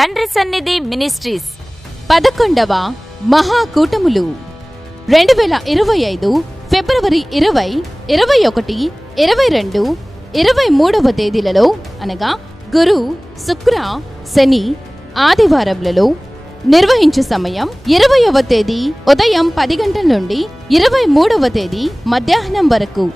తండ్రి సన్నిధి మినిస్ట్రీస్ 11వ మహాకూటములు 2025 ఫిబ్రవరి 20, 21, 22, 23వ తేదీలలో అనగా గురు, శుక్ర, శని ఆదివారములలో నిర్వహించు సమయం 20వ తేదీ ఉదయం 10 గంటల నుండి 23వ తేదీ మధ్యాహ్నం వరకు.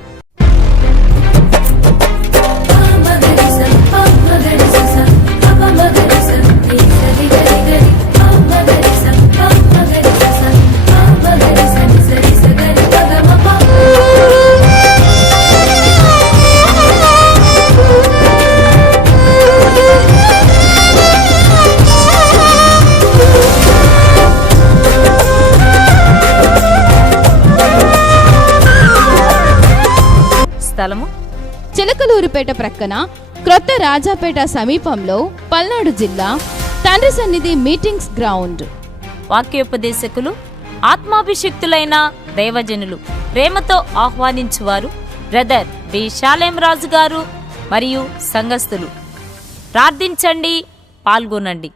స్థలము చిలకలూరుపేట ప్రక్కన క్రొత్త రాజాపేట సమీపంలో పల్నాడు జిల్లా తండ్రి సన్నిధి మీటింగ్స్ గ్రౌండ్. వాక్యోపదేశకులు ఆత్మాభిషిక్తులైన దైవజనులు ప్రేమతో ఆహ్వానించువారు బ్రదర్ బి షాలేం రాజు గారు మరియు సంఘస్థులు. ప్రార్థించండి, పాల్గొనండి.